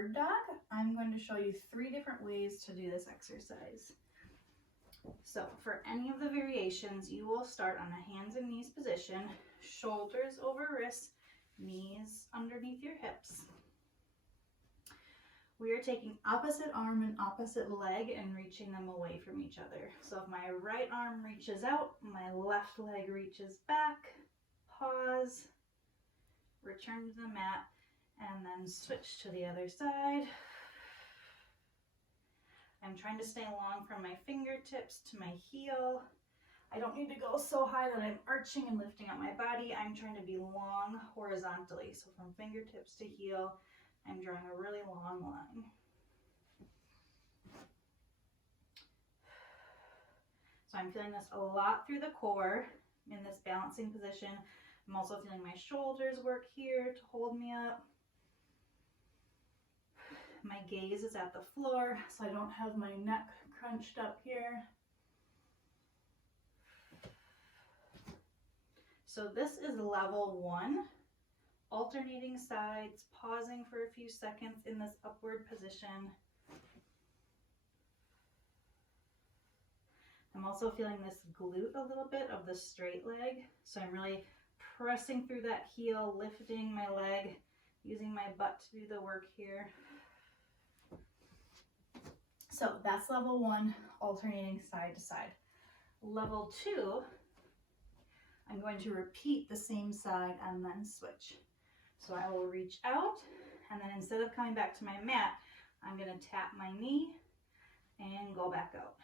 bird dog, I'm going to show you 3 different ways to do this exercise. So for any of the variations, you will start on a hands and knees position, shoulders over wrists, knees underneath your hips. We are taking opposite arm and opposite leg and reaching them away from each other. So if my right arm reaches out, my left leg reaches back, pause, return to the mat, and then switch to the other side. I'm trying to stay long from my fingertips to my heel. I don't need to go so high that I'm arching and lifting up my body. I'm trying to be long horizontally. So from fingertips to heel, I'm drawing a really long line. So I'm feeling this a lot through the core in this balancing position. I'm also feeling my shoulders work here to hold me up. My gaze is at the floor, so I don't have my neck crunched up here. So this is level 1, alternating sides, pausing for a few seconds in this upward position. I'm also feeling this glute a little bit of the straight leg, so I'm really pressing through that heel, lifting my leg, using my butt to do the work here. So that's level 1, alternating side to side. Level 2, I'm going to repeat the same side and then switch. So I will reach out, and then instead of coming back to my mat, I'm going to tap my knee and go back out.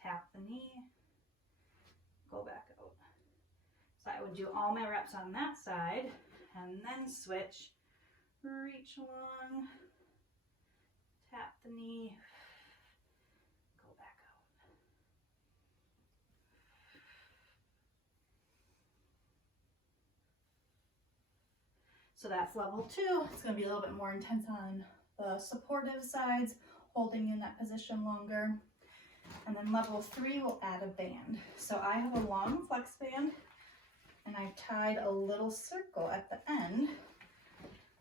Tap the knee, go back out. So I would do all my reps on that side, and then switch, reach long, tap the knee, go back out. So that's level 2. It's going to be a little bit more intense on the supportive sides, holding in that position longer. And then level 3 will add a band. So I have a long flex band, and I've tied a little circle at the end,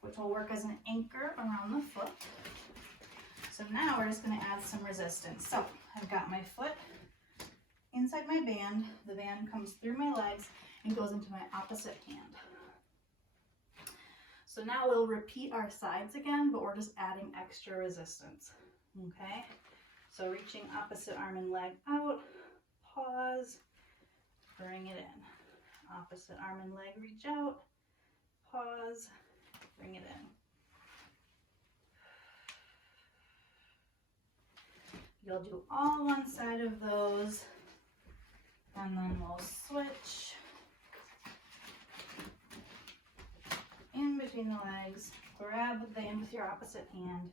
which will work as an anchor around the foot. So now we're just going to add some resistance. So I've got my foot inside my band. The band comes through my legs and goes into my opposite hand. So now we'll repeat our sides again, but we're just adding extra resistance. Okay? So reaching opposite arm and leg out, pause, bring it in. Opposite arm and leg reach out, pause, bring it in. You'll do all one side of those, and then we'll switch in between the legs. Grab the band with your opposite hand.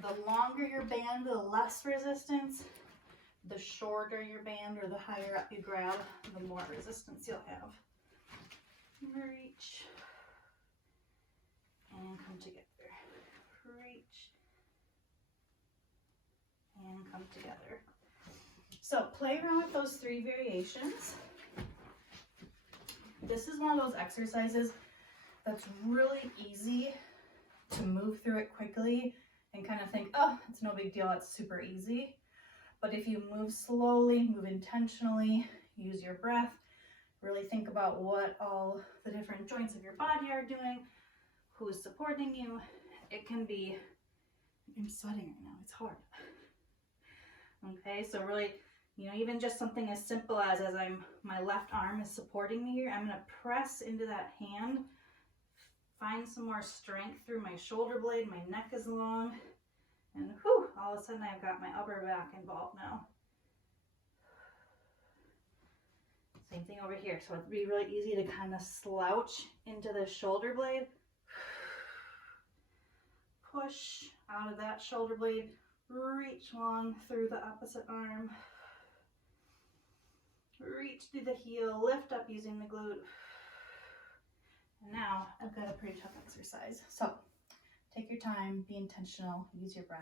The longer your band, the less resistance. The shorter your band or the higher up you grab, the more resistance you'll have. Reach and come together. Reach and come together. So play around with those 3 variations. This is one of those exercises that's really easy to move through it quickly and kind of think, oh, it's no big deal, it's super easy. But if you move slowly, move intentionally, use your breath, really think about what all the different joints of your body are doing, who's supporting you, it can be, I'm sweating right now, it's hard. Okay, so really, even just something as simple as my left arm is supporting me here, I'm gonna press into that hand, find some more strength through my shoulder blade, my neck is long, and whew, all of a sudden I've got my upper back involved now. Same thing over here. So it'd be really easy to kind of slouch into the shoulder blade. Push out of that shoulder blade, reach long through the opposite arm. Reach through the heel, lift up using the glute. And now I've got a pretty tough exercise. So take your time, be intentional, use your breath.